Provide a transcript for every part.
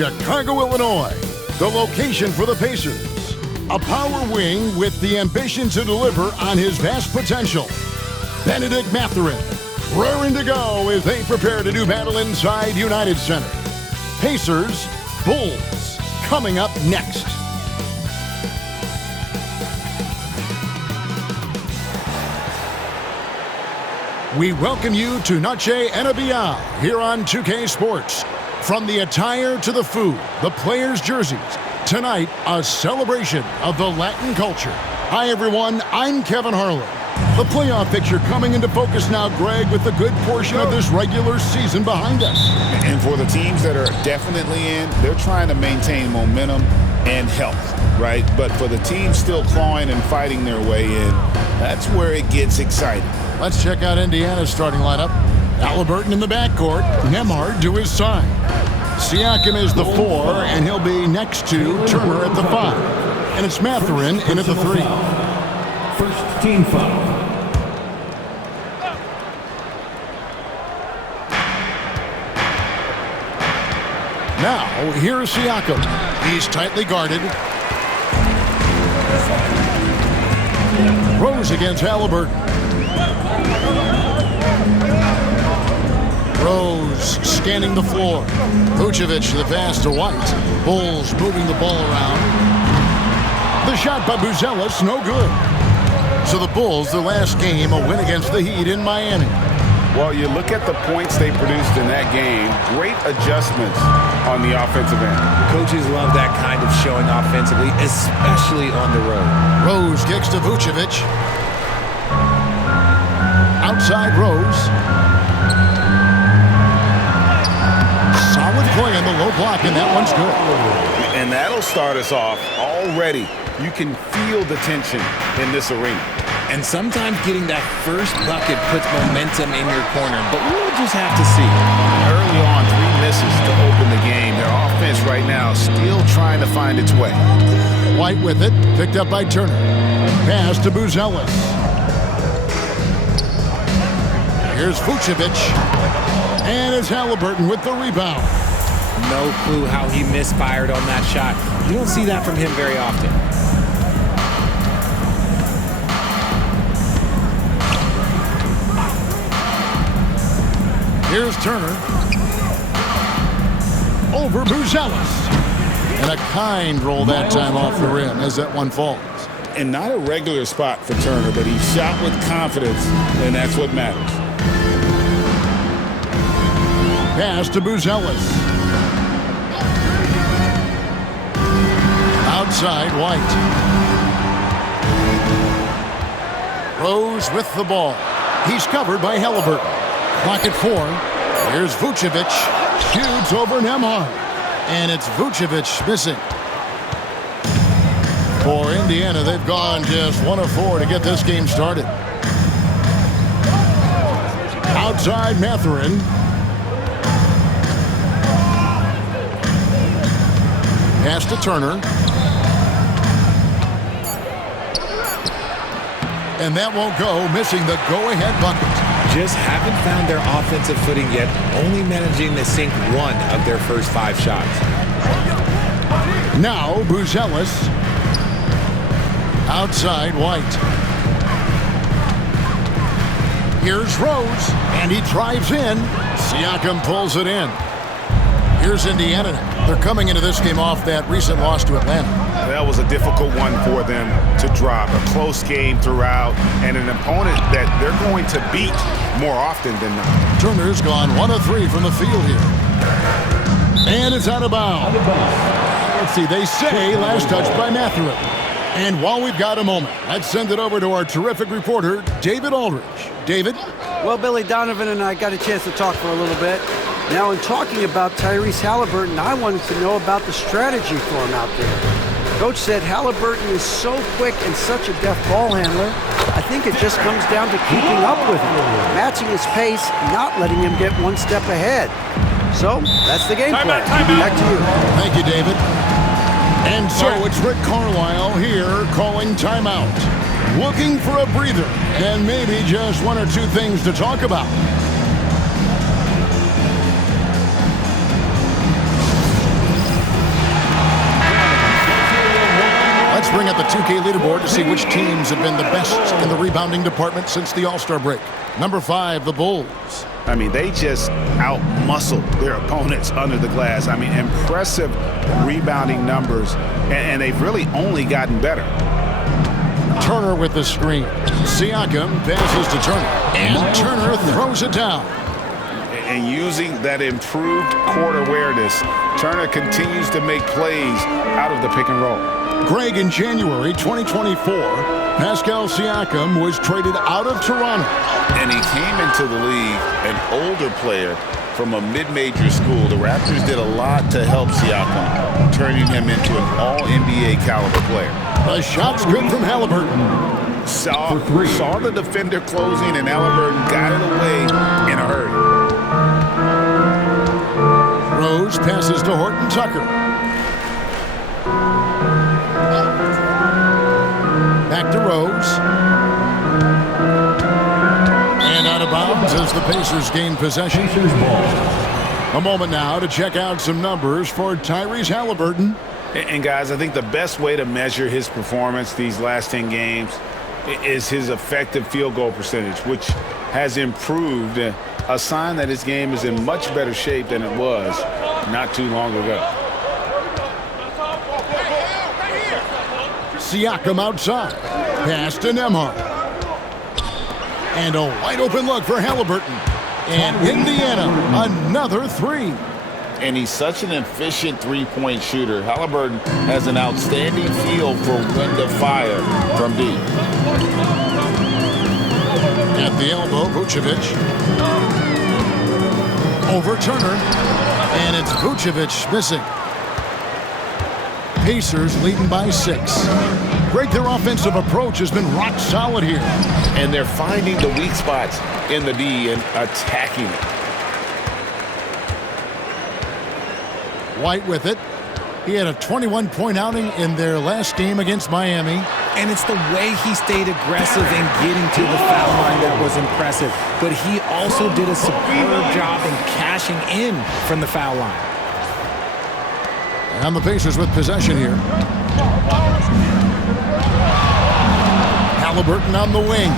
Chicago, Illinois, the location for the Pacers. A power wing with the ambition to deliver on his vast potential. Benedict Mathurin, raring to go as they prepare to do battle inside United Center. Pacers, Bulls, coming up next. We welcome you to Noche NBA here on 2K Sports. From the attire to the food, the players' jerseys, tonight a celebration of the Latin culture. Hi everyone, I'm Kevin Harlan. The playoff picture coming into focus now, Greg, with a good portion of this regular season behind us. And for the teams that are definitely in, they're trying to maintain momentum and health, right? But for the teams still clawing and fighting their way in, that's where it gets exciting. Let's check out Indiana's starting lineup. Haliburton in the backcourt, Nembhard to his side. Siakam is the 4, and he'll be next to Turner at the 5. And it's Mathurin in at the 3. First team foul. Now, here's Siakam. He's tightly guarded. Rose against Haliburton. Rose scanning the floor. Vucevic the pass to White. Bulls moving the ball around. The shot by Buzelis, no good. So the Bulls, their last game, a win against the Heat in Miami. Well, you look at the points they produced in that game, great adjustments on the offensive end. Coaches love that kind of showing offensively, especially on the road. Rose kicks to Vucevic. Outside Rose. Solid play on the low block, and that one's good. And that'll start us off already. You can feel the tension in this arena. And sometimes getting that first bucket puts momentum in your corner, but we'll just have to see. Early on, 3 misses to open the game. Their offense right now still trying to find its way. White with it, picked up by Turner. Pass to Buzelis. Here's Vucevic. And it's Haliburton with the rebound. No clue how he misfired on that shot. You don't see that from him very often. Here's Turner. Over Buzelis. And a kind roll that time off the rim as that one falls. And not a regular spot for Turner, but he shot with confidence, and that's what matters. Pass to Buzelis. Outside, White. Rose with the ball. He's covered by Haliburton. Clock at 4. Here's Vucevic. Shoots over Nembhard. And it's Vucevic missing. For Indiana, they've gone just 1 of 4 to get this game started. Outside Mathurin. Pass to Turner. And that won't go, missing the go-ahead bucket. Just haven't found their offensive footing yet, only managing to sink 1 of their first 5 shots. Now Buzelis. Outside White. Here's Rose, and he drives in. Siakam pulls it in. Here's Indiana now. They're coming into this game off that recent loss to Atlanta. That was a difficult one for them to drop. A close game throughout, and an opponent that they're going to beat more often than not. Turner's gone 1 of 3 from the field here. And it's out of bounds. Let's see, they say last touch by Mathurin. And while we've got a moment, let's send it over to our terrific reporter, David Aldridge. David? Well, Billy Donovan and I got a chance to talk for a little bit. Now, in talking about Tyrese Haliburton, I wanted to know about the strategy for him out there. Coach said Haliburton is so quick and such a deft ball handler, I think it just comes down to keeping up with him, matching his pace, not letting him get 1 step ahead. So, that's the game plan. Back to you. Thank you, David. And so it's Rick Carlisle here calling timeout. Looking for a breather and maybe just 1 or 2 things to talk about. the 2K leaderboard to see which teams have been the best in the rebounding department since the All-Star break. Number 5, the Bulls. I mean, they just out-muscled their opponents under the glass. I mean, impressive rebounding numbers, and they've really only gotten better. Turner with the screen. Siakam passes to Turner, and Turner throws it down. And using that improved court awareness, Turner continues to make plays out of the pick and roll. Greg, in January 2024, Pascal Siakam was traded out of Toronto. And he came into the league an older player from a mid-major school. The Raptors did a lot to help Siakam, turning him into an all-NBA caliber player. The shot's good from Haliburton. Saw the defender closing, and Haliburton got it away in a hurry. Rose passes to Horton Tucker. Back to Rose. And out of bounds as the Pacers gain possession. Pacers ball. A moment now to check out some numbers for Tyrese Haliburton. And guys, I think the best way to measure his performance these last 10 games is his effective field goal percentage, which has improved, a sign that his game is in much better shape than it was not too long ago. Siakam outside. Pass to Nembhard. And a wide open look for Haliburton. And Indiana, another three. And he's such an efficient three-point shooter. Haliburton has an outstanding feel for when to fire from deep. At the elbow, Vucevic. Over Turner. And it's Vucevic missing. Pacers leading by 6. Greg, their offensive approach has been rock solid here. And they're finding the weak spots in the D and attacking it. White with it. He had a 21-point outing in their last game against Miami. And it's the way he stayed aggressive in getting to the foul line that was impressive. But he also did a superb job in cashing in from the foul line. And the Pacers with possession here. Haliburton on the wing.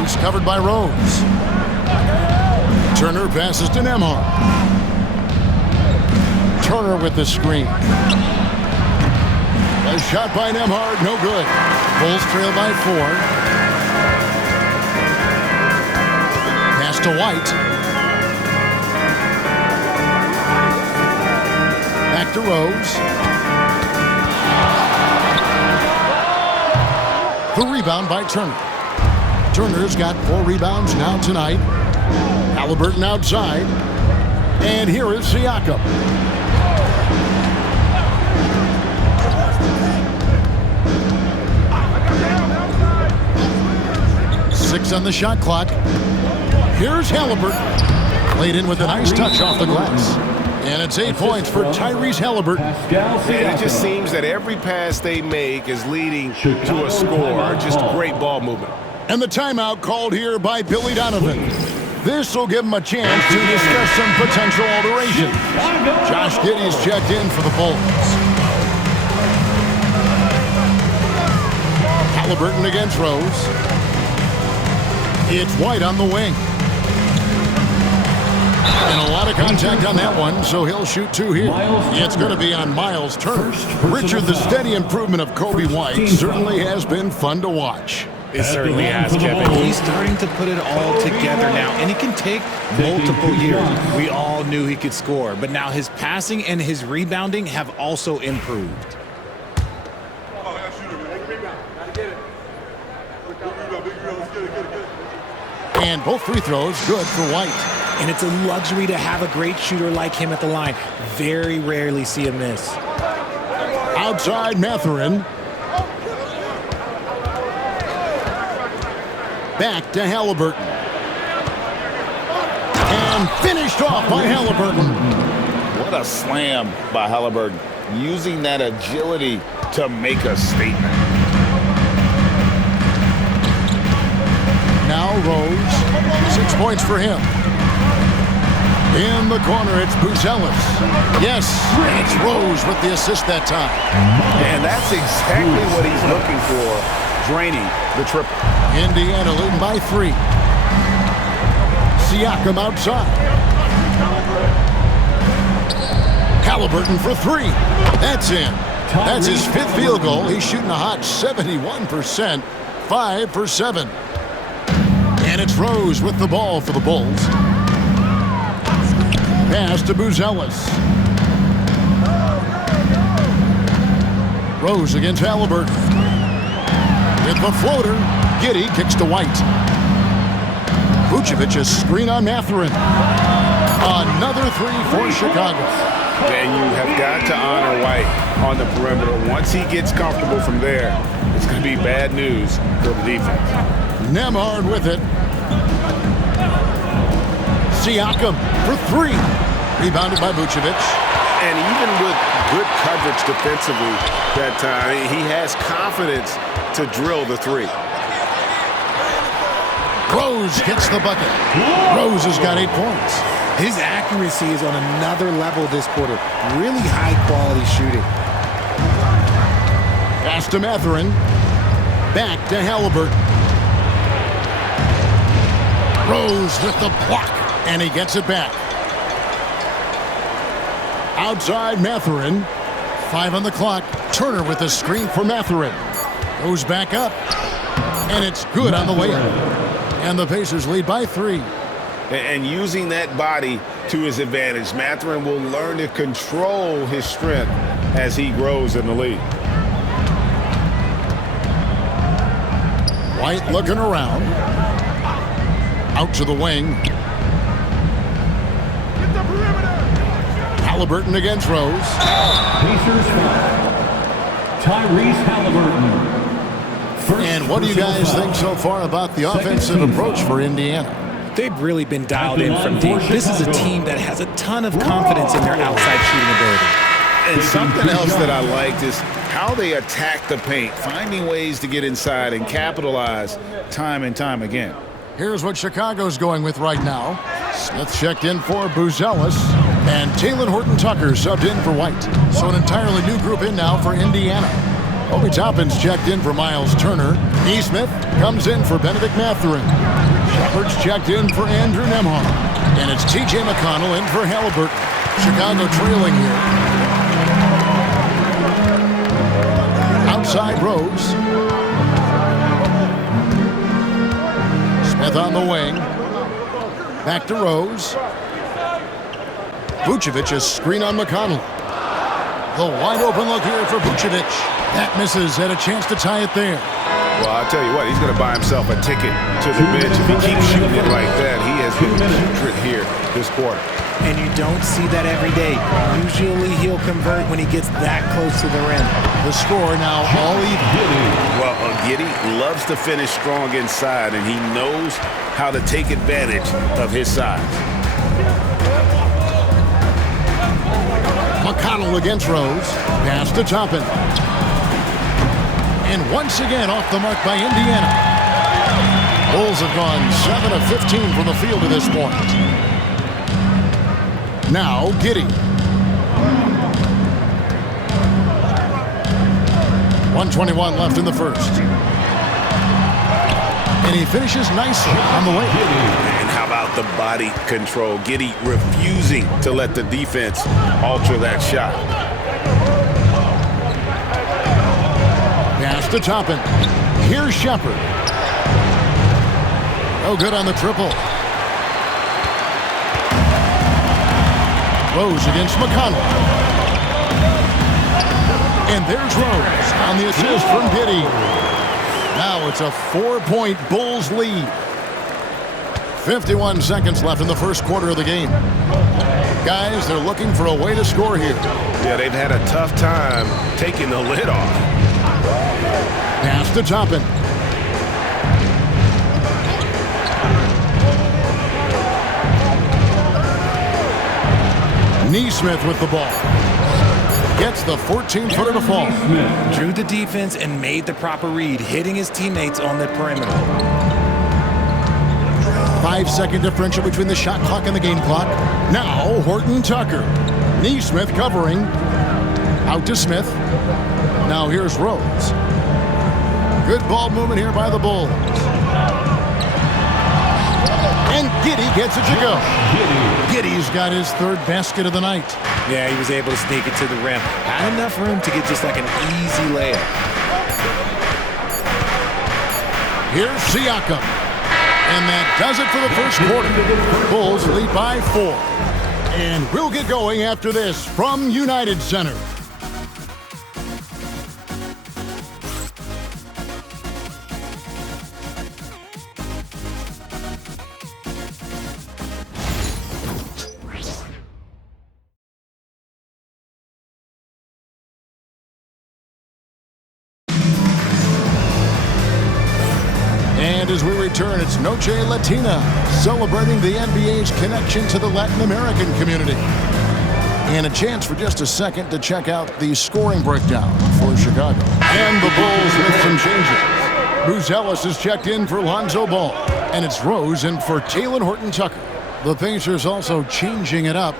He's covered by Rose. Turner passes to Nembhard. Turner with the screen. A shot by Nembhard, no good. Bulls trail by 4. Pass to White. Back to Rose. The rebound by Turner. Turner's got 4 rebounds now tonight. Haliburton outside. And here is Siakam. Six on the shot clock. Here's Haliburton. Played in with a nice touch off the glass. And it's 8 points for Tyrese Haliburton. And it just seems that every pass they make is leading to a score. Just great ball movement. And the timeout called here by Billy Donovan. This will give him a chance to discuss some potential alterations. Josh Giddey's checked in for the Bulls. Haliburton against Rose. It's White on the wing. And a lot of contact on that one, so he'll shoot 2 here. It's going to be on Miles Turner. Richard, the steady improvement of Kobe White certainly has been fun to watch. It certainly has, Kevin. He's starting to put it all together now, and it can take multiple years. We all knew he could score, but now his passing and his rebounding have also improved. And both free throws good for White. And it's a luxury to have a great shooter like him at the line. Very rarely see him miss. Outside Mathurin. Back to Haliburton. And finished off by Haliburton. What a slam by Haliburton. Using that agility to make a statement. Now Rose. 6 points for him. In the corner, it's Buzelis. Yes, and it's Rose with the assist that time. And that's exactly what he's looking for, draining the triple. Indiana leading by 3. Siakam outside. Haliburton for 3. That's in. That's his 5th field goal. He's shooting a hot 71%, 5 for 7. And it's Rose with the ball for the Bulls. Pass to Buzelis. Rose against Haliburton. With the floater, Giddey kicks to White. Vucevic a screen on Mathurin. Another 3 for Chicago. And you have got to honor White on the perimeter. Once he gets comfortable from there, it's going to be bad news for the defense. Nembhard with it. Siakam for 3. Rebounded by Vucevic. And even with good coverage defensively that time, he has confidence to drill the 3. Rose hits the bucket. Rose has got 8 points. His accuracy is on another level this quarter. Really high-quality shooting. Pass to Mathurin. Back to Haliburton. Rose with the block, and he gets it back. Outside Mathurin. 5 on the clock. Turner with the screen for Mathurin. Goes back up, and it's good on the layup. And the Pacers lead by 3. And using that body to his advantage, Mathurin will learn to control his strength as he grows in the league. White looking around. Out to the wing. Haliburton against Rose. Pacers foul. Tyrese Haliburton. And what do you guys think so far about the offensive approach for Indiana? They've really been dialed in from deep. This is a team that has a ton of confidence in their outside shooting ability. And something else that I liked is how they attack the paint, finding ways to get inside and capitalize time and time again. Here's what Chicago's going with right now. Smith checked in for Buzelis, and Talen Horton-Tucker subbed in for White. So an entirely new group in now for Indiana. Obi Toppin's checked in for Miles Turner. Nesmith comes in for Benedict Mathurin. Shepard's checked in for Andrew Nembhard. And it's T.J. McConnell in for Haliburton. Chicago trailing here. Outside Rose. Smith on the wing. Back to Rose. Vucevic, a screen on McConnell. The wide open look here for Vucevic. That misses, had a chance to tie it there. Well, I'll tell you what, he's going to buy himself a ticket to the bench. If he keeps shooting it like that, he has been putrid here this quarter. And you don't see that every day. Usually he'll convert when he gets that close to the rim. The score now all even. Well, Giddey loves to finish strong inside, and he knows how to take advantage of his size. McConnell against Rose. Pass to Toppin. And once again off the mark by Indiana. Bulls have gone 7 of 15 from the field to this point. Now Giddey. 1:21 left in the first. And he finishes nicely on the way. And how about the body control? Giddey refusing to let the defense alter that shot. Pass to Toppin. Here's Shepard. No good on the triple. Rose against McConnell. And there's Rose on the assist from Giddey. Now it's a 4-point Bulls lead. 51 seconds left in the first quarter of the game. Guys, they're looking for a way to score here. Yeah, they've had a tough time taking the lid off. Pass to Toppin. Nesmith with the ball. Gets the 14-footer to fall. Drew the defense and made the proper read, hitting his teammates on the perimeter. 5-second differential between the shot clock and the game clock. Now Horton Tucker. Neesmith covering. Out to Smith. Now here's Rhodes. Good ball movement here by the Bulls. And Giddey gets it to go. Giddey's got his third basket of the night. Yeah, he was able to sneak it to the rim. Had enough room to get just like an easy layup. Here's Siakam. And that does it for the first quarter. Bulls lead by 4. And we'll get going after this from United Center. And as we return, it's Noche Latina, celebrating the NBA's connection to the Latin American community. And a chance for just a second to check out the scoring breakdown for Chicago. And the Bulls with some changes. Buzelis is checked in for Lonzo Ball. And it's Rose in for Talen Horton-Tucker. The Pacers also changing it up.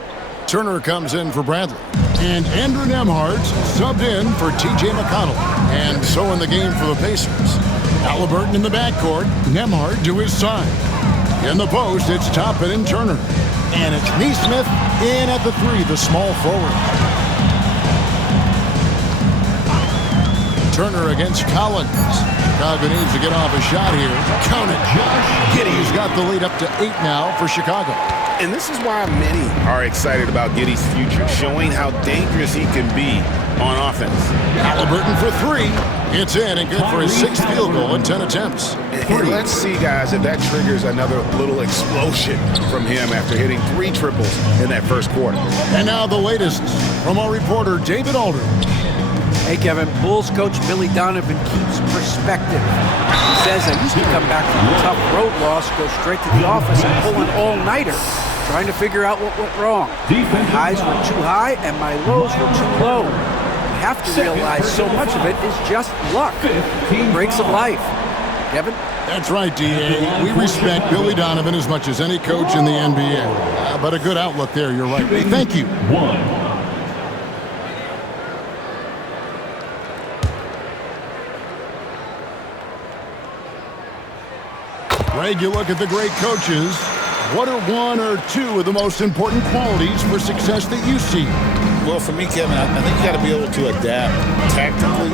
Turner comes in for Bradley. And Andrew Nembhard's subbed in for T.J. McConnell. And so in the game for the Pacers. Haliburton in the backcourt, Nembhard to his side. In the post, it's Toppin and Turner. And it's Neesmith in at the 3, the small forward. Turner against Collins. Chicago needs to get off a shot here. Count it. Giddey's got the lead up to 8 now for Chicago. And this is why many are excited about Giddey's future, showing how dangerous he can be on offense. Haliburton for 3. It's in and good for his 6th field goal in 10 attempts. And let's see, guys, if that triggers another little explosion from him after hitting 3 triples in that first quarter. And now the latest from our reporter, David Alder. Hey, Kevin, Bulls coach Billy Donovan keeps perspective. He says, I used to come back from a tough road loss, go straight to the office and pull an all-nighter, trying to figure out what went wrong. My highs were too high and my lows were too low. You have to realize so much of it is just luck. Breaks of life. Kevin? That's right, D.A. We respect Billy Donovan as much as any coach in the NBA. But a good outlook there, you're right. Thank you. Greg, you look at the great coaches. What are 1 or 2 of the most important qualities for success that you see? Well, for me, Kevin, I think you got to be able to adapt tactically.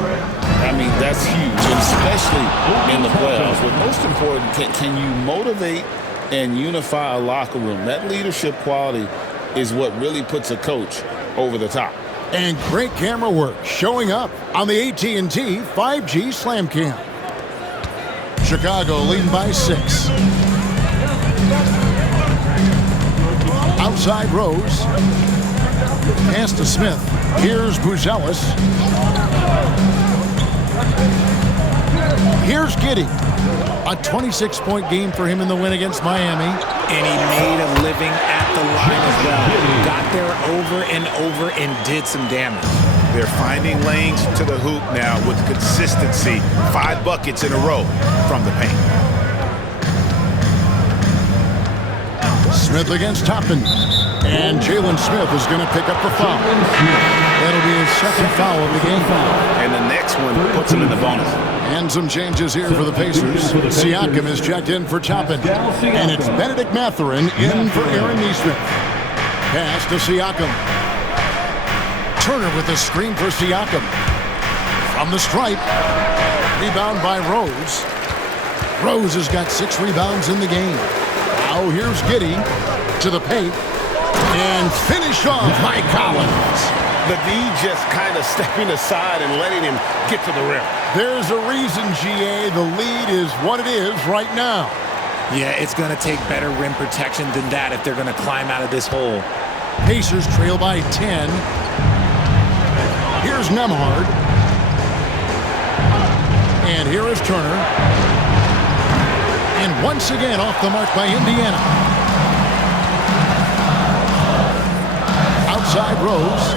I mean, that's huge, and especially in the playoffs. But most important, can you motivate and unify a locker room? That leadership quality is what really puts a coach over the top. And great camera work showing up on the AT&T 5G Slam Cam. Chicago leading by 6. Outside Rose. Pass to Smith. Here's Buzelis. Here's Giddey. A 26-point game for him in the win against Miami. And he made a living at the line as well. Got there over and over and did some damage. They're finding lanes to the hoop now with consistency. 5 buckets in a row from the paint. Smith against Toppin. And Jalen Smith is going to pick up the foul. That'll be his 2nd foul of the game. And the next one puts him in the bonus. And some changes here for the Pacers. Siakam is checked in for Toppin. And it's Benedict Mathurin in for Aaron Neesmith. Pass to Siakam. Turner with a screen for Siakam. From the stripe. Rebound by Rose. Rose has got 6 rebounds in the game. Now here's Giddey to the paint. And finished off by Collins. The D just kind of stepping aside and letting him get to the rim. There's a reason, GA, the lead is what it is right now. Yeah, it's going to take better rim protection than that if they're going to climb out of this hole. Pacers trail by 10. Here's Nembhard. And here is Turner. And once again off the mark by Indiana. Outside Rose.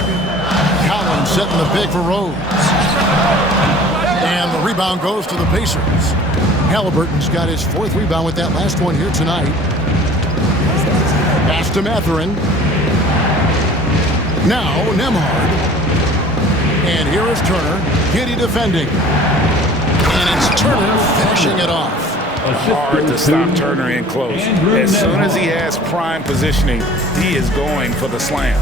Collins setting the pick for Rose. And the rebound goes to the Pacers. Haliburton's got his 4th rebound with that last one here tonight. Pass to Matherin. Now Nembhard. And here is Turner. Giddy defending. And it's Turner finishing it off. Hard to stop Turner in close. As soon as he has prime positioning, he is going for the slam.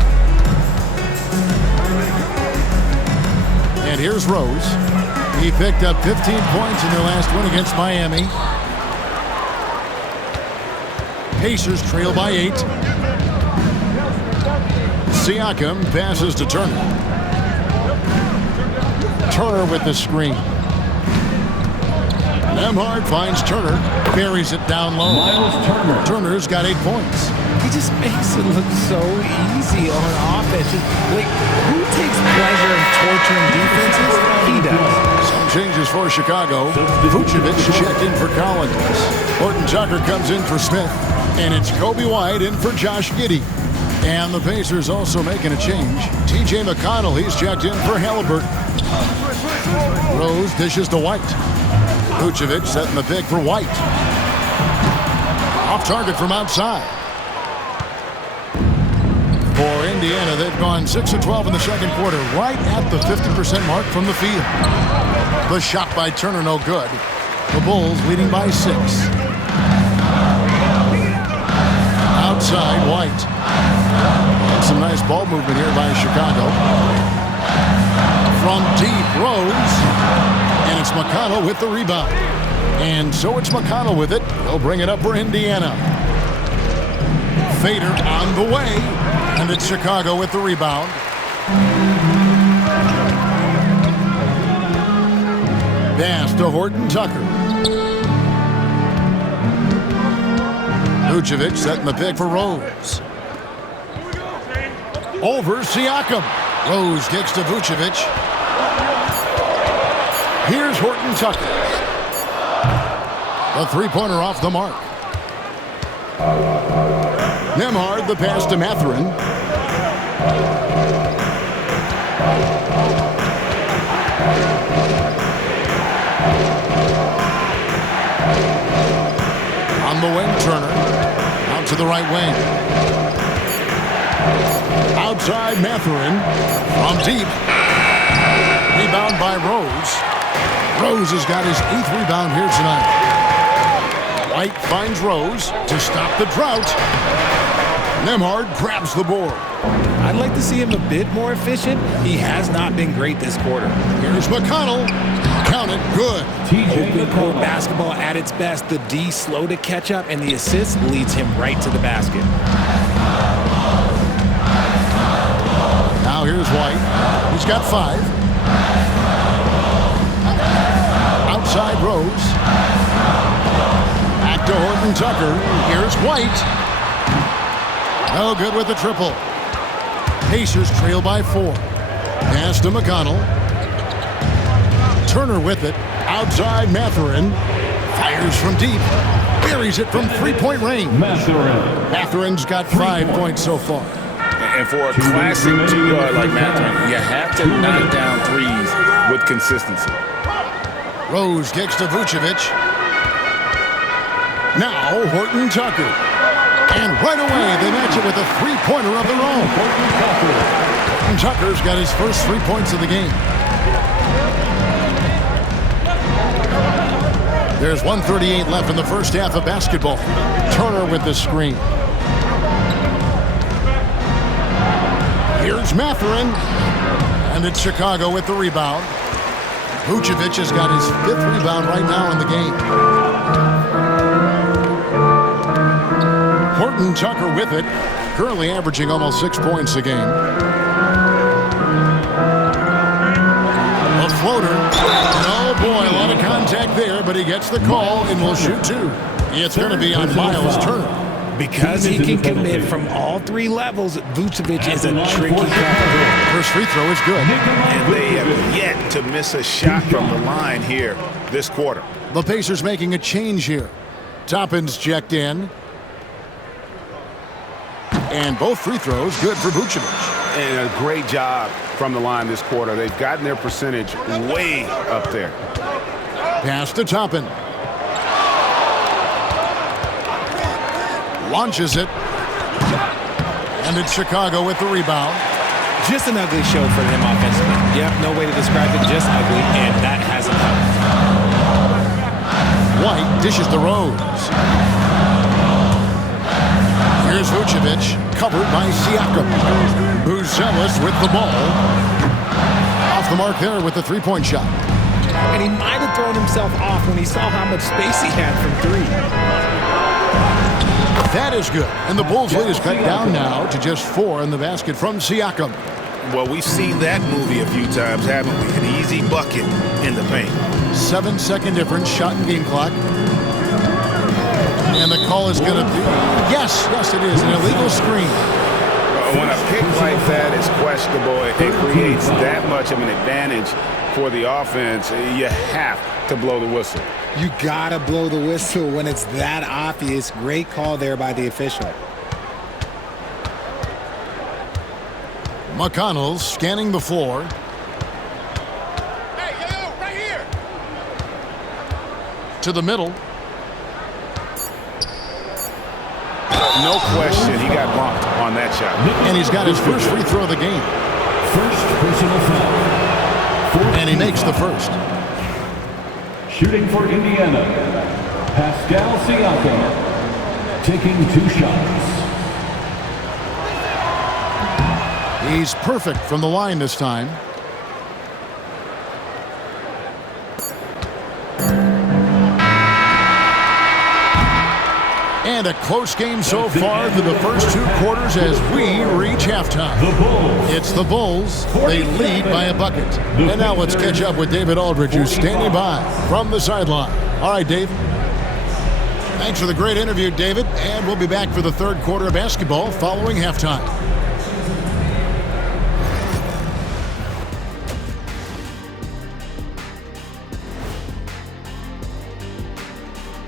And here's Rose. He picked up 15 points in their last win against Miami. Pacers trail by 8. Siakam passes to Turner. Turner with the screen. Nembhard finds Turner, buries it down low. Turner's got 8 points. He just makes it look so easy on offense. Like, who takes pleasure in torturing defenses? He does. Some changes for Chicago. Vucevic checked in for Collins. Horton Tucker comes in for Smith. And it's Kobe White in for Josh Giddey. And the Pacers also making a change. TJ McConnell, he's checked in for Haliburton. Rose dishes to White. Vucevic setting the pick for White. Off target from outside. For Indiana, they've gone 6 of 12 in the second quarter, right at the 50% mark from the field. The shot by Turner, no good. The Bulls leading by 6. Outside, White. And some nice ball movement here by Chicago. From deep, Rose. And it's McConnell with the rebound. And so it's McConnell with it. They'll bring it up for Indiana. Fader on the way. And it's Chicago with the rebound. Pass to Horton Tucker. Vucevic setting the pick for Rose. Over Siakam. Rose kicks to Vucevic. Here's Horton Tucker. The three-pointer off the mark. Nembhard, the pass to Matherin. On the wing, Turner. Out to the right wing. Outside, Matherin. From deep. Rebound by Rose. Rose has got his 8th rebound here tonight. White finds Rose to stop the drought. Nembhard grabs the board. I'd like to see him a bit more efficient. He has not been great this quarter. Here's McConnell. Count it, good. Open court basketball at its best. The D slow to catch up, and the assist leads him right to the basket. Now here's White. He's got 5. Outside Rose. Back to Horton Tucker. Here's White. No good with the triple. Pacers trail by 4. Pass to McConnell. Turner with it. Outside Matherin. Fires from deep. Buries it from three-point range. Matherin's got 5 points so far. And for a classic 2-guard like Matherin, you have to knock down threes with consistency. Rose kicks to Vucevic. Now Horton Tucker. And right away they match it with a three-pointer of their own. Horton Tucker's got his first 3 points of the game. There's 1:38 left in the first half of basketball. Turner with the screen. Here's Matherin. And it's Chicago with the rebound. Vucevic has got his 5th rebound right now in the game. Horton Tucker with it, currently averaging almost 6 points a game. A floater. Oh boy, a lot of contact there, but he gets the call and will shoot 2. It's going to be on Miles Turner. Because he can commit from all 3 levels, Vucevic is a tricky competitor. First free throw is good. And they have yet to miss a shot from the line here this quarter. The Pacers making a change here. Toppin's checked in. And both free throws good for Vucevic. And a great job from the line this quarter. They've gotten their percentage way up there. Pass to Toppin. Launches it. And it's Chicago with the rebound. Just an ugly show for him offensively. Yep, no way to describe it, just ugly, and that hasn't helped. White dishes to Rose. Here's Vucevic, covered by Siakam. Buzelis with the ball. Off the mark there with the three-point shot. And he might have thrown himself off when he saw how much space he had from three. That is good. And the Bulls' lead is cut down now to just 4 in the basket from Siakam. Well, we've seen that movie a few times, haven't we? An easy bucket in the paint. 7-second difference, shot and game clock. And the call is going to be, yes, it is, an illegal screen. When a pick like that is questionable, it creates that much of an advantage for the offense. You have to blow the whistle. You gotta blow the whistle when it's that obvious. Great call there by the official. McConnell scanning the floor. Hey, yo, right here. To the middle. No question, he got bumped on that shot. And he's got his first free throw of the game. First personal foul. And he makes the first. Shooting for Indiana, Pascal Siakam, taking 2 shots. He's perfect from the line this time. And a close game so far through the first 2 quarters as we reach halftime. The Bulls. It's the Bulls. They lead by a bucket. And now let's catch up with David Aldridge, who's standing by from the sideline. All right, Dave. Thanks for the great interview, David. And we'll be back for the third quarter of basketball following halftime.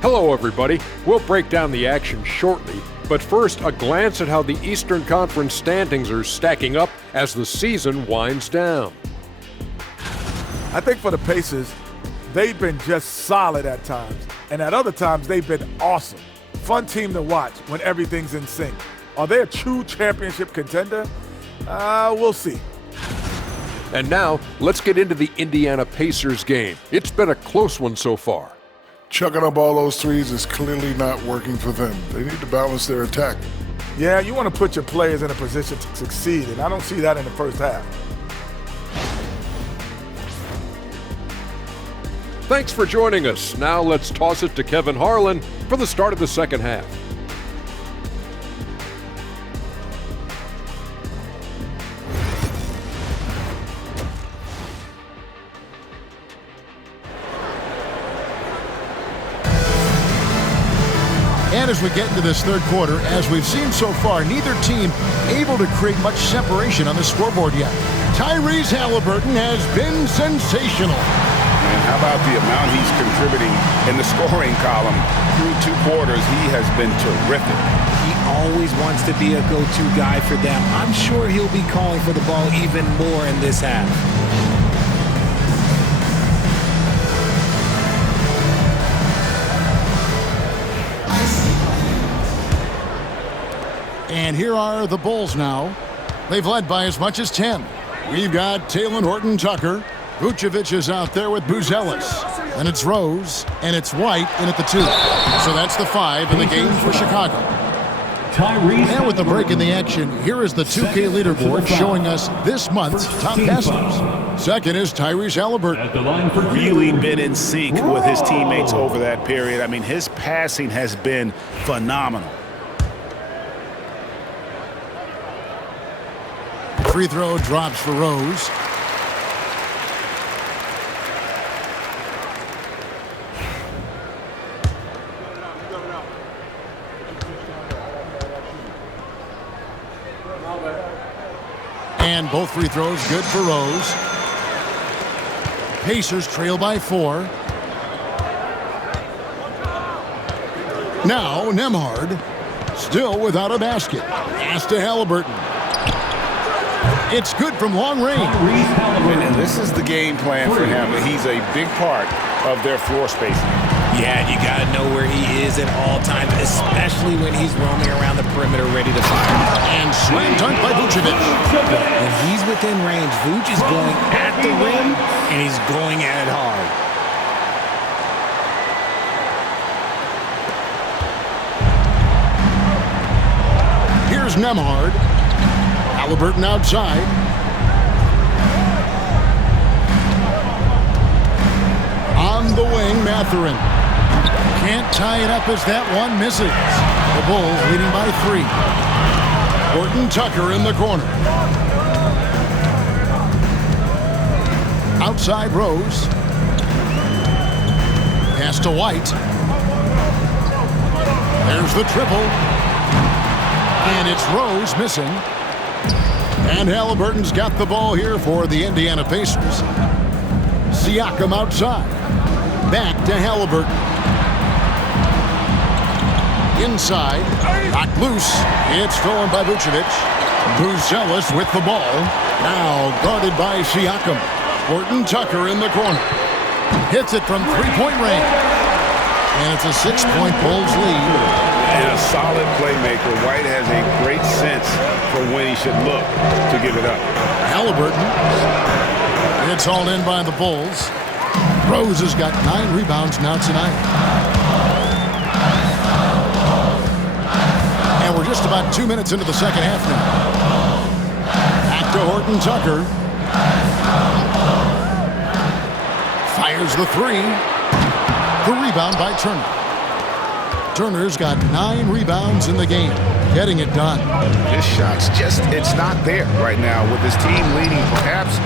Hello, everybody. We'll break down the action shortly, but first, a glance at how the Eastern Conference standings are stacking up as the season winds down. I think for the Pacers, they've been just solid at times, and at other times, they've been awesome. Fun team to watch when everything's in sync. Are they a true championship contender? We'll see. And now, let's get into the Indiana Pacers game. It's been a close one so far. Chucking up all those threes is clearly not working for them. They need to balance their attack. Yeah, you want to put your players in a position to succeed, and I don't see that in the first half. Thanks for joining us. Now let's toss it to Kevin Harlan for the start of the second half. And as we get into this third quarter, as we've seen so far, neither team able to create much separation on the scoreboard yet. Tyrese Haliburton has been sensational. And how about the amount he's contributing in the scoring column? Through 2 quarters, he has been terrific. He always wants to be a go-to guy for them. I'm sure he'll be calling for the ball even more in this half. And here are the Bulls now. They've led by as much as 10. We've got Talen Horton-Tucker. Vucevic is out there with Buzelis. And it's Rose, and it's White in at the 2. So that's the 5 in the game for Chicago. And with the break in the action, here is the 2K leaderboard showing us this month's top passers. Second is Tyrese Haliburton. Really been in sync with his teammates over that period. I mean, his passing has been phenomenal. Free throw drops for Rose. And both free throws good for Rose. Pacers trail by 4. Now Nembhard, still without a basket. Pass to Haliburton. It's good from long range. And this is the game plan for him. He's a big part of their floor spacing. Yeah, you got to know where he is at all times, especially when he's roaming around the perimeter ready to fire. And slam dunk by Vucevic. When he's within range, Vuce is going at the rim, and he's going at it hard. Here's Nemhard. Haliburton outside. On the wing, Mathurin. Can't tie it up as that one misses. The Bulls leading by 3. Horton Tucker in the corner. Outside Rose. Pass to White. There's the triple. And it's Rose missing. And Haliburton's got the ball here for the Indiana Pacers. Siakam outside. Back to Haliburton. Inside. Knocked loose. It's stolen by Vucevic. Buzelis with the ball. Now guarded by Siakam. Horton Tucker in the corner. Hits it from three-point range. And it's a 6-point Bulls lead. And a solid playmaker. White has a great sense for when he should look to give it up. Haliburton. It's hauled in by the Bulls. Rose has got 9 rebounds now tonight. And we're just about 2 minutes into the second half now. Back to Horton Tucker. Fires the 3. The rebound by Turner. Turner's got 9 rebounds in the game, getting it done. This shot's just, it's not there right now. With this team leading, perhaps,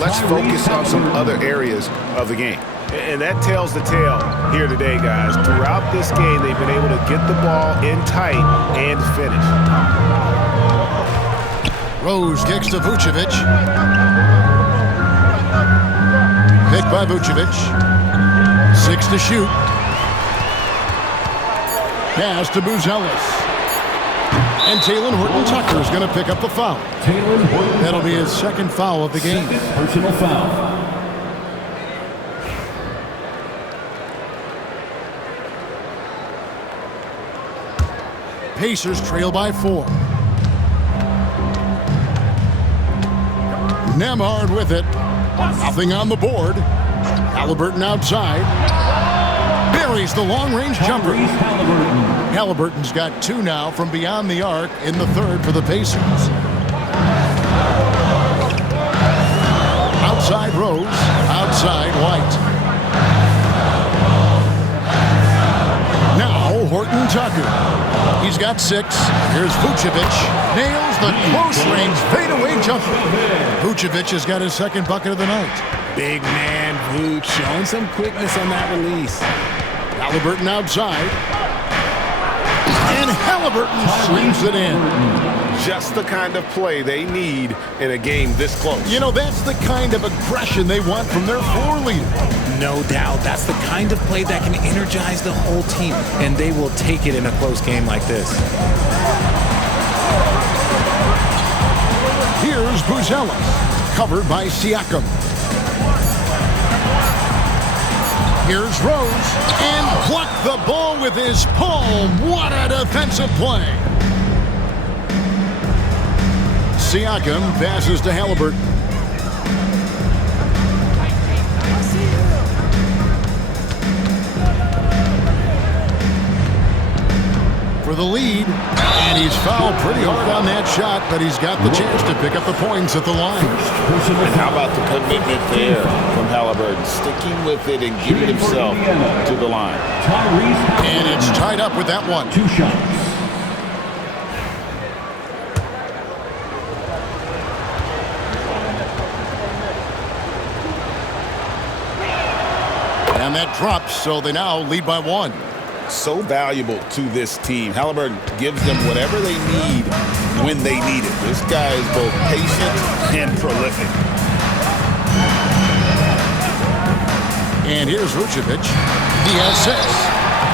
let's focus on some other areas of the game. And that tells the tale here today, guys. Throughout this game, they've been able to get the ball in tight and finish. Rose kicks to Vucevic. Picked by Vucevic. 6 to shoot. Pass to Buzelis. And Talen Horton-Tucker is going to pick up the foul. That'll be his second foul of the game. Personal foul. Pacers trail by 4. Nemhard with it. Nothing on the board. Haliburton outside. Buries the long-range jumper. Haliburton's got 2 now from beyond the arc in the third for the Pacers. Outside Rose. Outside White. Now Horton Tucker. He's got 6. Here's Vucevic. Nails the close-range fadeaway jumper. Vucevic has got his second bucket of the night. Big man Vuce showing some quickness on that release. Haliburton outside. And Haliburton slings it in. Just the kind of play they need in a game this close. That's the kind of aggression they want from their floor leader. No doubt. That's the kind of play that can energize the whole team, and they will take it in a close game like this. Here's Buzelis, covered by Siakam. Here's Rose, and plucked the ball with his palm. What a defensive play. Siakam passes to Haliburton. For the lead, and he's fouled pretty hard on that shot, but he's got the chance to pick up the points at the line. And how about the commitment there from Haliburton, sticking with it and getting himself to the line. And it's tied up with that one. 2 shots. And that drops, so they now lead by 1. So valuable to this team. Haliburton gives them whatever they need when they need it. This guy is both patient and prolific. And here's Vucevic. He has 6.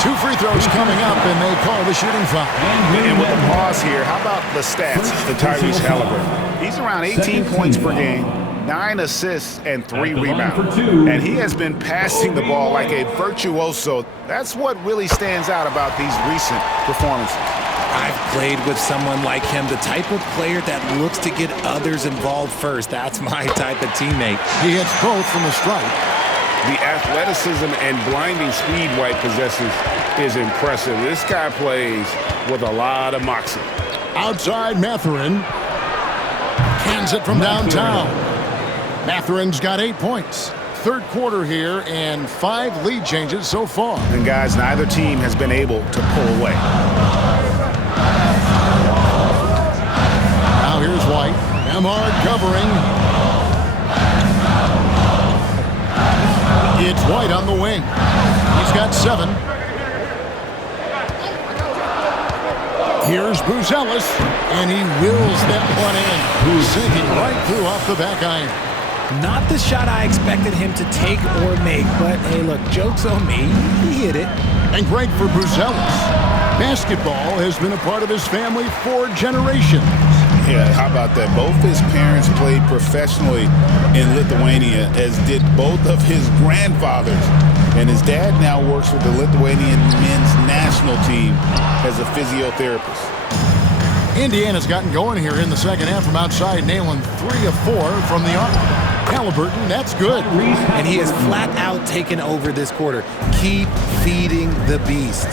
2 free throws coming up, and they call the shooting foul. And with the pause here, how about the stats for Tyrese Haliburton? He's around 18 points per game, 9 assists and 3 At the line rebounds. for two. And he has been passing the ball like a virtuoso. That's what really stands out about these recent performances. I've played with someone like him, the type of player that looks to get others involved first. That's my type of teammate. He hits both from the stripe. The athleticism and blinding speed White possesses is impressive. This guy plays with a lot of moxie. Outside Mathurin. Cans it from downtown. Mathurin's got 8 points. Third quarter here and 5 lead changes so far. And guys, neither team has been able to pull away. Now here's White. Emard covering. It's White on the wing. He's got 7. Here's Buzelis, and he wills that one in, sinking right through off the back iron. Not the shot I expected him to take or make, but hey, look, joke's on me. He hit it. And great for Buzelis. Basketball has been a part of his family for generations. Yeah, how about that? Both his parents played professionally in Lithuania, as did both of his grandfathers. And his dad now works with the Lithuanian men's national team as a physiotherapist. Indiana's gotten going here in the second half from outside, nailing 3 of 4 from the arc. Haliburton, that's good. And he has flat out taken over this quarter. Keep feeding the beast.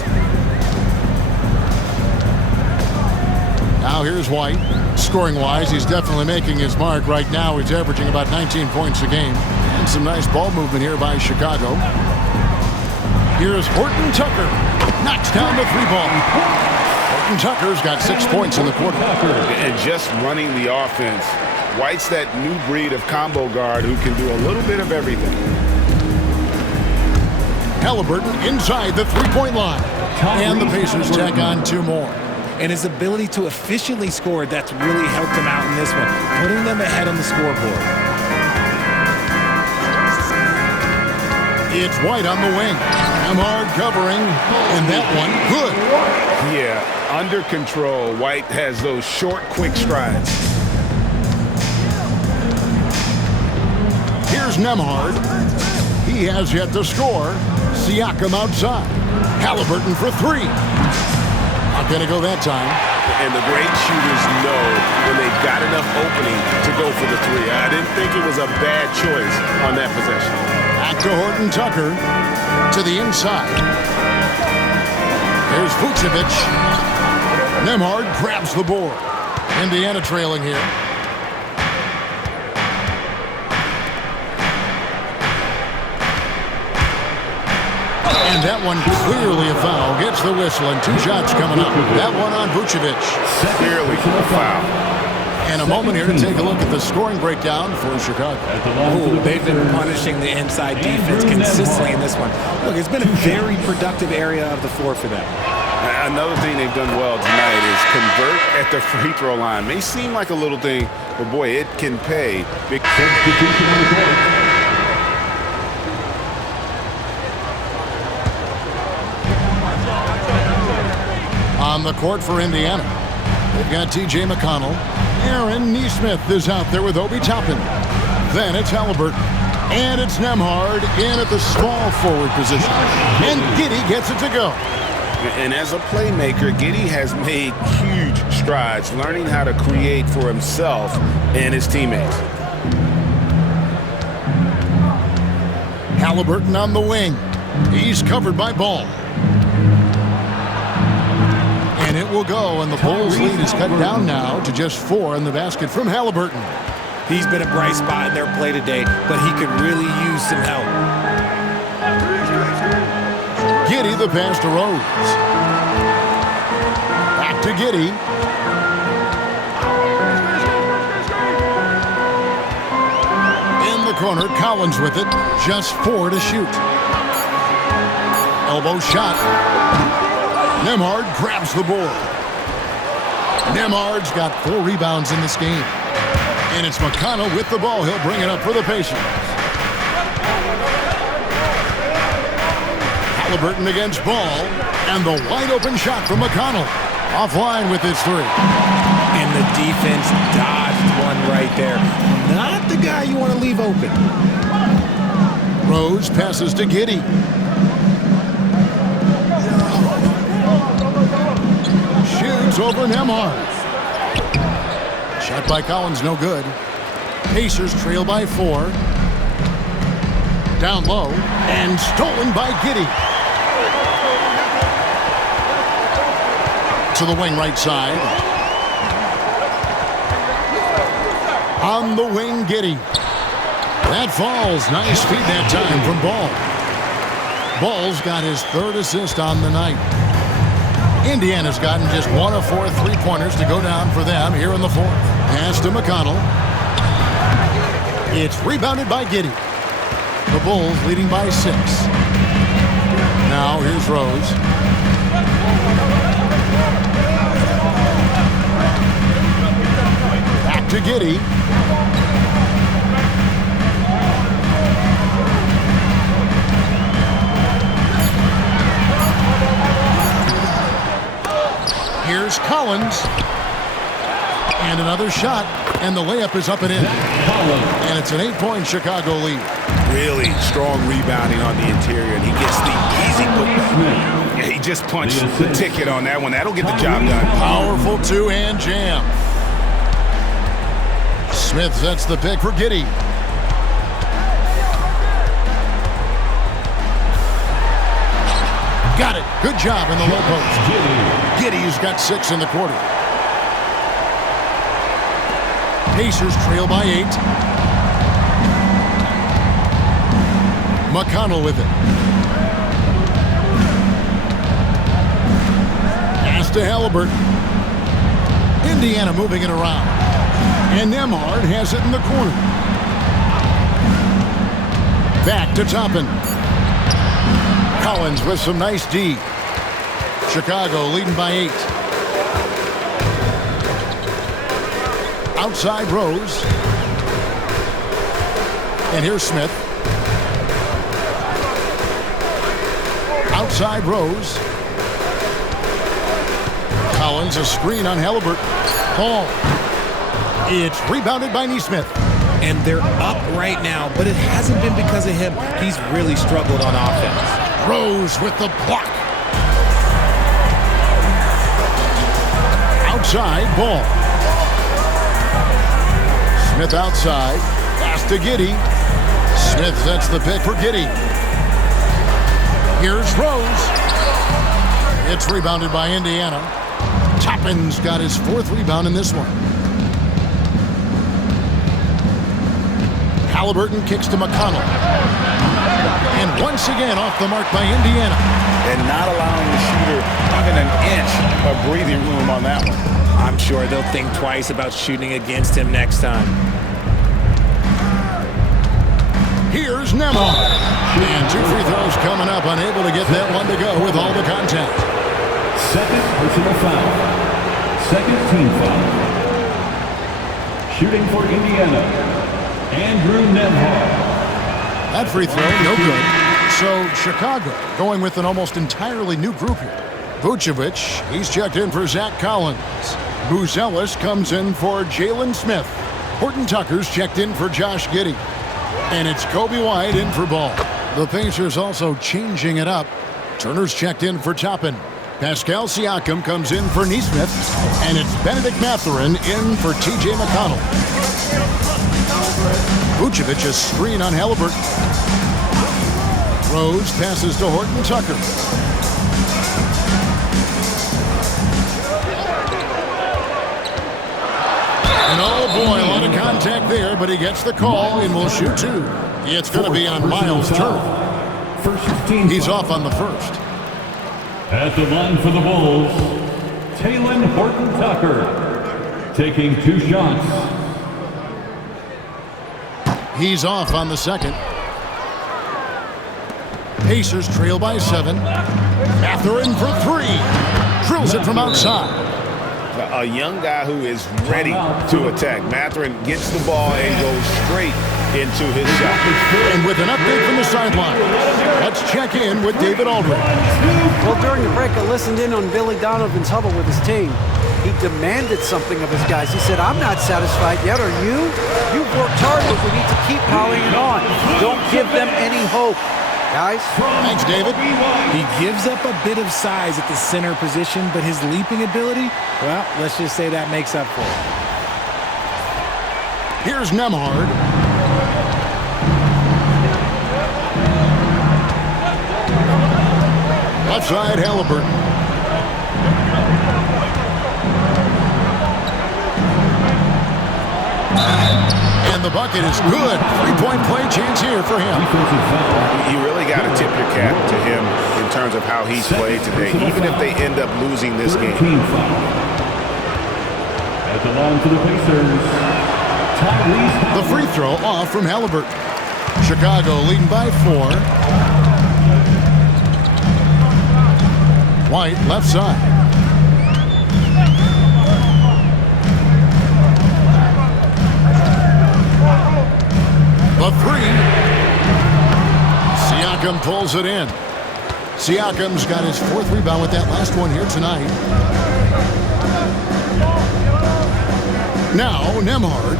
Now here's White. Scoring-wise, he's definitely making his mark. Right now, he's averaging about 19 points a game. And some nice ball movement here by Chicago. Here's Horton Tucker. Knocks down the 3-ball. Horton Tucker's got 6 points in the quarter. And just running the offense, White's that new breed of combo guard who can do a little bit of everything. Haliburton inside the 3-point line. And the Pacers tack on 2 more. And his ability to efficiently score, that's really helped him out in this one, putting them ahead on the scoreboard. It's White on the wing. Emard covering, and that one good. Yeah, under control. White has those short, quick strides. Here's Nembhard. He has yet to score. Siakam outside. Haliburton for 3. Not going to go that time. And the great shooters know when they've got enough opening to go for the 3. I didn't think it was a bad choice on that possession. Back to Horton Tucker. To the inside. There's Vucevic. Nembhard grabs the board. Indiana trailing here. And that one clearly a foul. Gets the whistle and 2 shots coming up. That one on Vucevic. Clearly a foul. And a moment here to take a look at the scoring breakdown for Chicago. Ooh, they've been punishing the inside defense consistently in this one. Look, it's been a very productive area of the floor for them. Another thing they've done well tonight is convert at the free throw line. May seem like a little thing, but boy, it can pay. Big Substitution on the court. On the court for Indiana, they've got T.J. McConnell. Aaron Nesmith is out there with Obi Toppin. Then it's Haliburton. And it's Nembhard in at the small forward position. And Giddey gets it to go. And as a playmaker, Giddey has made huge strides, learning how to create for himself and his teammates. Haliburton on the wing. He's covered by Ball. And it will go, and the Bulls' lead is cut down now to just 4 in the basket from Haliburton. He's been a bright spot in their play today, but he could really use some help. Giddey the pass to Rose. Back to Giddey. In the corner, Collins with it. Just 4 to shoot. Elbow shot. Nembhard grabs the board. Nembhard's got 4 rebounds in this game. And it's McConnell with the ball. He'll bring it up for the Pacers. Haliburton against Ball. And the wide open shot from McConnell. Offline with his 3. And the defense dodged one right there. not the guy you want to leave open. Rose passes to Giddey. Shoots over Nembhard. Shot by Collins, no good. Pacers trail by 4. Down low and stolen by Giddey. To the wing right side. On the wing, Giddey. That falls. Nice feed that time from Ball. Ball's got his 3rd assist on the night. Indiana's gotten just 1 of 4 3-pointers to go down for them here in the 4th. Pass to McConnell. It's rebounded by Giddey. The Bulls leading by 6. Now here's Rose. Back to Giddey. Here's Collins. And another shot. And the layup is up and in. And it's an 8-point Chicago lead. Really strong rebounding on the interior, and he gets the easy putback. Yeah, he just punched the ticket on that one. That'll get the job done. Powerful 2-hand jam. Smith sets the pick for Giddey. Got it. Good job in the low post. Giddey's got 6 in the quarter. Pacers trail by 8. McConnell with it. Pass to Haliburton. Indiana moving it around. And Nembhard has it in the corner. Back to Toppin. Collins with some nice D. Chicago leading by 8. Outside Rose. And here's Smith. Outside Rose. Collins, a screen on Haliburton. Ball. It's rebounded by Nesmith. And they're up right now, but it hasn't been because of him. He's really struggled on offense. Rose with the block. Outside, Ball. Smith outside. Pass to Giddey. Smith sets the pick for Giddey. Here's Rose. It's rebounded by Indiana. Toppin's got his 4th rebound in this one. Haliburton kicks to McConnell. And once again off the mark by Indiana. And not allowing the shooter even an inch of breathing room on that one. I'm sure they'll think twice about shooting against him next time. Here's Nembhard. And 2 free throws coming up, unable to get that one to go with all the contact. 2nd personal foul. 2nd team foul. Shooting for Indiana, Andrew Nembhard. That free throw, no good. So Chicago going with an almost entirely new group here. Vucevic, he's checked in for Zach Collins. Buzelis comes in for Jalen Smith. Horton Tucker's checked in for Josh Giddey. And it's Kobe White in for Ball. The Pacers also changing it up. Turner's checked in for Toppin. Pascal Siakam comes in for Nesmith. And it's Benedict Mathurin in for TJ McConnell. Vucevic a screen on Haliburton. Rose passes to Horton Tucker. And oh boy, a lot of contact there, but he gets the call and will shoot 2. It's going to be on Miles Turner. He's off on the first. At the line for the Bulls, Talen Horton Tucker, taking 2 shots. He's off on the second. Pacers trail by 7. Mathurin for 3. Drills it from outside. A young guy who is ready to attack. Mathurin gets the ball and goes straight into his shot. And with an update from the sideline, let's check in with David Aldridge. Well, during the break, I listened in on Billy Donovan's huddle with his team. he demanded something of his guys. He said, I'm not satisfied yet, are you? You've worked hard, but we need to keep piling it on. Don't give them any hope. Guys? Thanks, David. He gives up a bit of size at the center position, but his leaping ability, well, let's just say that makes up for it. Here's Nemhard. Left side, Haliburton. And the bucket is good. Three-point play chance here for him. You really got to tip your cap to him in terms of how he's played today, even if they end up losing this game. At the line for the Pacers, the free throw off from Haliburton. Chicago leading by 4. White left side. The 3. Siakam pulls it in. Siakam's got his 4th rebound with that last one here tonight. Now Nemhard.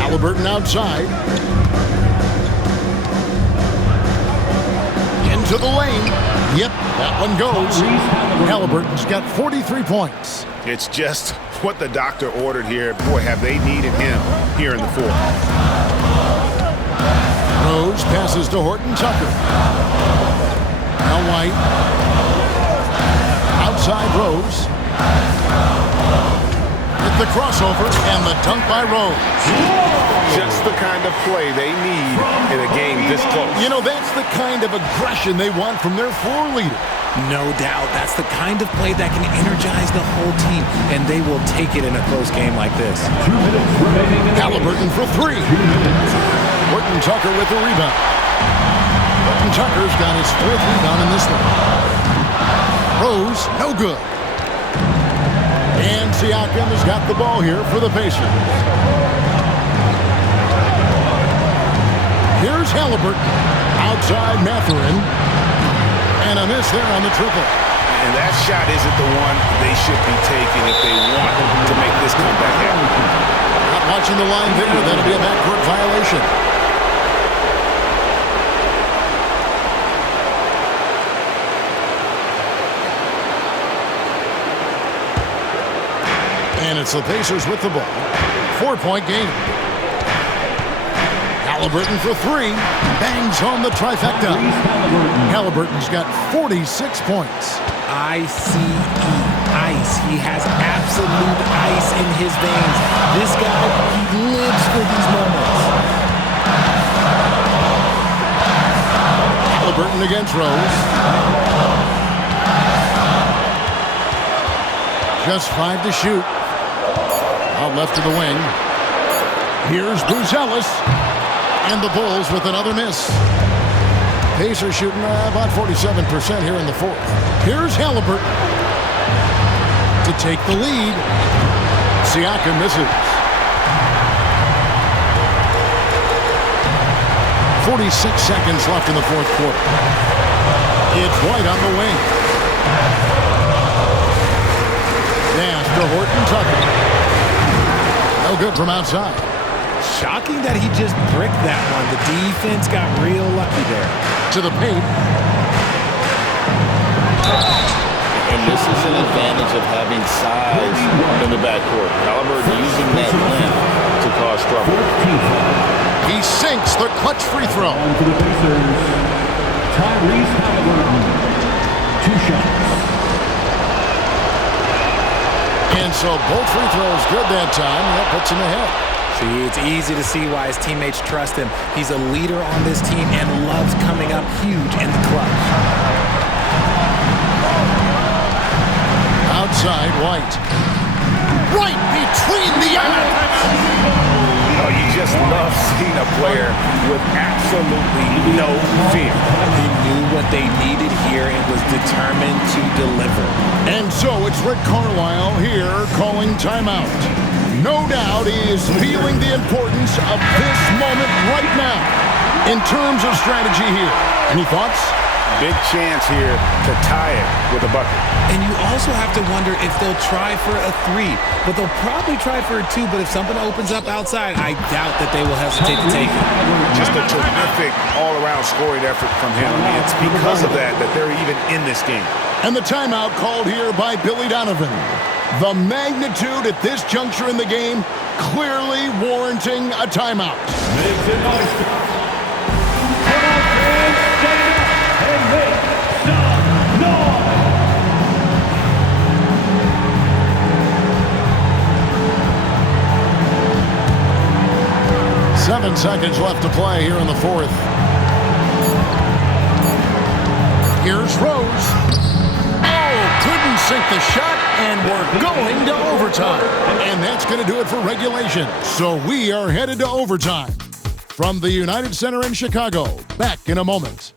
Haliburton outside. Into the lane. Yep, that one goes. Haliburton's got 43 points. It's just what the doctor ordered here. Boy, have they needed him here in the 4th. Rose passes to Horton Tucker. Now White. Outside Rose. With the crossover and the dunk by Rose. Just the kind of play they need in a game this close. You know, that's the kind of aggression they want from their floor leader. No doubt. That's the kind of play that can energize the whole team, and they will take it in a close game like this. Haliburton for 3. Horton Tucker with the rebound. Horton Tucker's got his 4th rebound in this one. Rose, no good. And Siakam has got the ball here for the Pacers. Here's Haliburton. Outside Mathurin. And a miss there on the triple. And that shot isn't the one they should be taking if they want to make this comeback happen. Not watching the line there. That'll be a backcourt violation. And it's the Pacers with the ball. 4-point game. Haliburton for 3. Bangs home the trifecta. Haliburton's got 46 points. ICE. Ice. He has absolute ice in his veins. This guy, he lives for these moments. Haliburton against Rose. Just 5 to shoot. Out left to the wing. Here's Buzelis. And the Bulls with another miss. Pacers shooting about 47% here in the 4th. Here's Haliburton to take the lead. Siakam misses. 46 seconds left in the 4th quarter. It's White on the wing. Pass to Horton Tucker. No good from outside. Shocking that he just bricked that one. The defense got real lucky there. To the paint. And this is an advantage of having size in the backcourt. Haliburton using that length to cause trouble. He sinks the clutch free throw. On to the Pacers, Tyrese Haliburton. 2 shots. And so both free throws good that time, and that puts him ahead. See, it's easy to see why his teammates trust him. He's a leader on this team and loves coming up huge in the clutch. Outside, White. Right between the eyes! Oh, you just love seeing a player with absolutely no fear. He knew what they needed here and was determined to deliver. And so it's Rick Carlisle here calling timeout. No doubt he is feeling the importance of this moment right now in terms of strategy here. Any thoughts? Big chance here to tie it with a bucket. And you also have to wonder if they'll try for a 3, but they'll probably try for a 2, but if something opens up outside, I doubt that they will hesitate to take it. Just a terrific all-around scoring effort from him. I mean, it's because of that they're even in this game. And the timeout called here by Billy Donovan. The magnitude at this juncture in the game clearly warranting a timeout. Makes it nice. Come on, fans, stand up and make some noise. 7 seconds left to play here in the fourth. Here's Rose. Couldn't sink the shot, and we're going to overtime. And that's going to do it for regulation. So we are headed to overtime. From the United Center in Chicago, back in a moment.